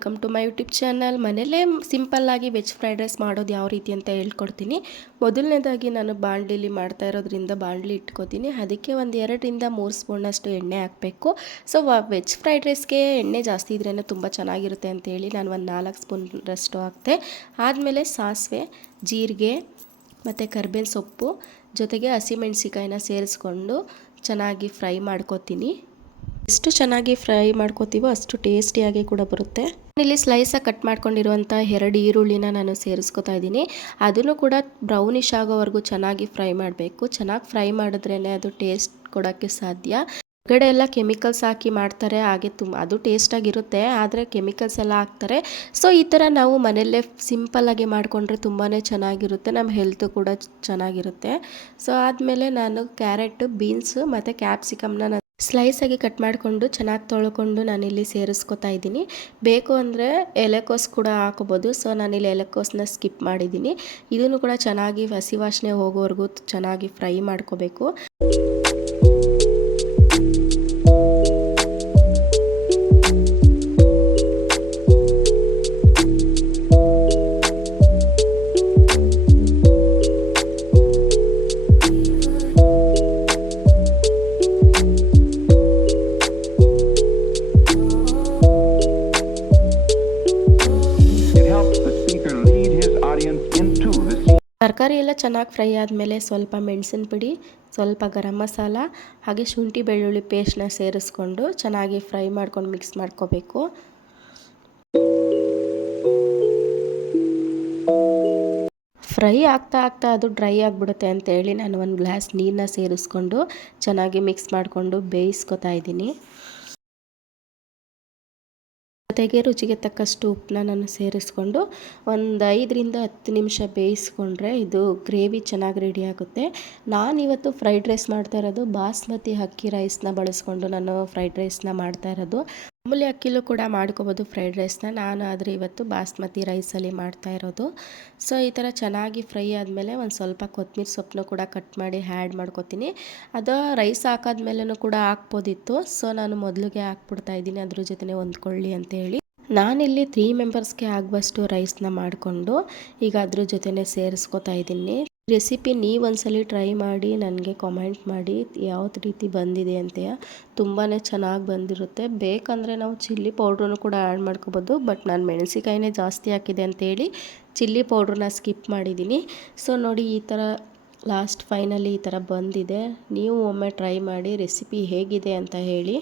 Welcome to my YouTube channel. ಮನೆಯಲ್ಲೇ ಸಿಂಪಲ್ಲಾಗಿ veg fried rice ಮಾಡೋದು ಯಾವ ರೀತಿ ಅಂತ ಹೇಳ್ಕೊಡ್ತೀನಿ. ಮೊದಲನೇದಾಗಿ ನಾನು ಬಾಣಲಿಲಿ ಮಾಡ್ತಾ ಇರೋದ್ರಿಂದ ಬಾಣಲಿ ಇಟ್ಕೋತೀನಿ. ಅದಕ್ಕೆ ಒಂದು ಎರಡರಿಂದ ಮೂರು ಸ್ಪೂನಷ್ಟು ಎಣ್ಣೆ ಹಾಕಬೇಕು. ಸೊ ವೆಜ್ ಫ್ರೈಡ್ ರೈಸ್ಗೆ ಎಣ್ಣೆ ಜಾಸ್ತಿ ಇದ್ರೇ ತುಂಬ ಚೆನ್ನಾಗಿರುತ್ತೆ ಅಂತೇಳಿ ನಾನು ಒಂದು ನಾಲ್ಕು ಸ್ಪೂನ್ರಷ್ಟು ಹಾಕ್ತೆ. ಆದಮೇಲೆ ಸಾಸಿವೆ, ಜೀರಿಗೆ ಮತ್ತು ಕರ್ಬೇವಿನ ಸೊಪ್ಪು ಜೊತೆಗೆ ಹಸಿಮೆಣ್ಸಿಕಾಯಿನ ಸೇರಿಸ್ಕೊಂಡು ಚೆನ್ನಾಗಿ ಫ್ರೈ ಮಾಡ್ಕೊತೀನಿ. ಎಷ್ಟು ಚೆನ್ನಾಗಿ ಫ್ರೈ ಮಾಡ್ಕೋತೀವೋ ಅಷ್ಟು ಟೇಸ್ಟಿಯಾಗಿ ಕೂಡ ಬರುತ್ತೆ. ಇಲ್ಲಿ ಸ್ಲೈಸಾಗಿ ಕಟ್ ಮಾಡ್ಕೊಂಡಿರುವಂಥ ಎರಡು ಈರುಳ್ಳಿನ ನಾನು ಸೇರಿಸ್ಕೊತಾ ಇದ್ದೀನಿ. ಅದನ್ನು ಕೂಡ ಬ್ರೌನಿಶ್ ಆಗೋವರೆಗೂ ಚೆನ್ನಾಗಿ ಫ್ರೈ ಮಾಡಬೇಕು. ಚೆನ್ನಾಗಿ ಫ್ರೈ ಮಾಡಿದ್ರೇ ಅದು ಟೇಸ್ಟ್ ಕೊಡೋಕ್ಕೆ ಸಾಧ್ಯ. ಹೊರಗಡೆ ಎಲ್ಲ ಕೆಮಿಕಲ್ಸ್ ಹಾಕಿ ಮಾಡ್ತಾರೆ, ಹಾಗೆ ತುಂಬ, ಅದು ಟೇಸ್ಟಾಗಿರುತ್ತೆ, ಆದರೆ ಕೆಮಿಕಲ್ಸ್ ಎಲ್ಲ ಹಾಕ್ತಾರೆ. ಸೊ, ಈ ಥರ ನಾವು ಮನೆಯಲ್ಲೇ ಸಿಂಪಲ್ಲಾಗಿ ಮಾಡಿಕೊಂಡ್ರೆ ತುಂಬಾ ಚೆನ್ನಾಗಿರುತ್ತೆ, ನಮ್ಮ ಹೆಲ್ತು ಕೂಡ ಚೆನ್ನಾಗಿರುತ್ತೆ. ಸೊ, ಆದಮೇಲೆ ನಾನು ಕ್ಯಾರೆಟ್, ಬೀನ್ಸು ಮತ್ತು ಕ್ಯಾಪ್ಸಿಕಮ್ನ ನಾನು ಸ್ಲೈಸಾಗಿ ಕಟ್ ಮಾಡಿಕೊಂಡು ಚೆನ್ನಾಗಿ ತೊಳ್ಕೊಂಡು ನಾನಿಲ್ಲಿ ಸೇರಿಸ್ಕೊತಾ ಇದ್ದೀನಿ. ಬೇಕು ಅಂದರೆ ಎಲೆಕೋಸ್ ಕೂಡ ಹಾಕೋಬೋದು. ಸೊ ನಾನಿಲ್ಲಿ ಎಲೆಕೋಸನ್ನ ಸ್ಕಿಪ್ ಮಾಡಿದ್ದೀನಿ. ಇದನ್ನು ಕೂಡ ಚೆನ್ನಾಗಿ ಹಸಿ ವಾಸನೆ ಹೋಗೋವರೆಗೂ ಚೆನ್ನಾಗಿ ಫ್ರೈ ಮಾಡ್ಕೋಬೇಕು. ತರಕಾರಿ ಎಲ್ಲ ಚೆನ್ನಾಗಿ ಫ್ರೈ ಆದಮೇಲೆ ಸ್ವಲ್ಪ ಮೆಣಸಿನ ಪುಡಿ, ಸ್ವಲ್ಪ ಗರಂ ಮಸಾಲ, ಹಾಗೆ ಶುಂಠಿ ಬೆಳ್ಳುಳ್ಳಿ ಪೇಸ್ಟ್ನ ಸೇರಿಸ್ಕೊಂಡು ಚೆನ್ನಾಗಿ ಫ್ರೈ ಮಾಡ್ಕೊಂಡು ಮಿಕ್ಸ್ ಮಾಡ್ಕೋಬೇಕು. ಫ್ರೈ ಆಗ್ತಾ ಆಗ್ತಾ ಅದು ಡ್ರೈ ಆಗಿಬಿಡುತ್ತೆ ಅಂತೇಳಿ ನಾನು ಒಂದು ಗ್ಲಾಸ್ ನೀರನ್ನ ಸೇರಿಸ್ಕೊಂಡು ಚೆನ್ನಾಗಿ ಮಿಕ್ಸ್ ಮಾಡಿಕೊಂಡು ಬೇಯಿಸ್ಕೊತಾ ಇದ್ದೀನಿ. ಜೊತೆಗೆ ರುಚಿಗೆ ತಕ್ಕಷ್ಟು ಉಪ್ಪನ್ನ ನಾನು ಸೇರಿಸ್ಕೊಂಡು ಒಂದು ಐದರಿಂದ ಹತ್ತು ನಿಮಿಷ ಬೇಯಿಸ್ಕೊಂಡ್ರೆ ಇದು ಗ್ರೇವಿ ಚೆನ್ನಾಗಿ ರೆಡಿ ಆಗುತ್ತೆ. ನಾನಿವತ್ತು ಫ್ರೈಡ್ ರೈಸ್ ಮಾಡ್ತಾ ಇರೋದು. ಬಾಸ್ಮತಿ ಅಕ್ಕಿ ರೈಸ್ನ ಬಳಸ್ಕೊಂಡು ನಾನು ಫ್ರೈಡ್ ರೈಸ್ನ ಮಾಡ್ತಾ ಇರೋದು. ಮಾಮೂಲಿ ಅಕ್ಕಿಲೂ ಕೂಡ ಮಾಡ್ಕೋಬೋದು ಫ್ರೈಡ್ ರೈಸ್ನ ನಾನು ಆದರೆ ಇವತ್ತು ಬಾಸ್ಮತಿ ರೈಸಲ್ಲಿ ಮಾಡ್ತಾ ಇರೋದು. ಸೊ ಈ ಥರ ಚೆನ್ನಾಗಿ ಫ್ರೈ ಆದಮೇಲೆ ಒಂದು ಸ್ವಲ್ಪ ಕೊತ್ತಂಬರಿ ಸೊಪ್ಪನ್ನು ಕೂಡ ಕಟ್ ಮಾಡಿ ಹ್ಯಾಡ್ ಮಾಡ್ಕೊತೀನಿ. ಅದು ರೈಸ್ ಹಾಕಾದ್ಮೇಲೂ ಕೂಡ ಹಾಕ್ಬೋದಿತ್ತು. ಸೊ ನಾನು ಮೊದಲಿಗೆ ಹಾಕ್ಬಿಡ್ತಾ ಇದ್ದೀನಿ. ಅದ್ರ ಜೊತೆ ಹೊಂದ್ಕೊಳ್ಳಿ ಅಂತೇಳಿ ನಾನಿಲ್ಲಿ ತ್ರೀ ಮೆಂಬರ್ಸ್ಗೆ ಆಗುವಷ್ಟು ರೈಸ್ನ ಮಾಡಿಕೊಂಡು ಈಗ ಅದ್ರ ಜೊತೆ ಸೇರಿಸ್ಕೊತಾ ಇದ್ದೀನಿ. ರೆಸಿಪಿ ನೀವು ಒಂದ್ಸಲಿ ಟ್ರೈ ಮಾಡಿ, ನನಗೆ ಕಾಮೆಂಟ್ ಮಾಡಿ ಯಾವ ರೀತಿ ಬಂದಿದೆ ಅಂತ ತುಂಬಾ ಚೆನ್ನಾಗಿ ಬಂದಿರುತ್ತೆ. ಬೇಕಂದರೆ ನಾವು ಚಿಲ್ಲಿ ಪೌಡ್ರನ್ನು ಕೂಡ ಆ್ಯಡ್ ಮಾಡ್ಕೋಬೋದು, ಬಟ್ ನಾನು ಮೆಣಸಿಕಾಯಿನೇ ಜಾಸ್ತಿ ಹಾಕಿದೆ ಅಂತೇಳಿ ಚಿಲ್ಲಿ ಪೌಡ್ರನ್ನ ಸ್ಕಿಪ್ ಮಾಡಿದ್ದೀನಿ ಸೊ ನೋಡಿ, ಈ ಥರ ಲಾಸ್ಟ್ ಫೈನಲಿ ಈ ಥರ ಬಂದಿದೆ. ನೀವು ಒಮ್ಮೆ ಟ್ರೈ ಮಾಡಿ, ರೆಸಿಪಿ ಹೇಗಿದೆ ಅಂತ ಹೇಳಿ.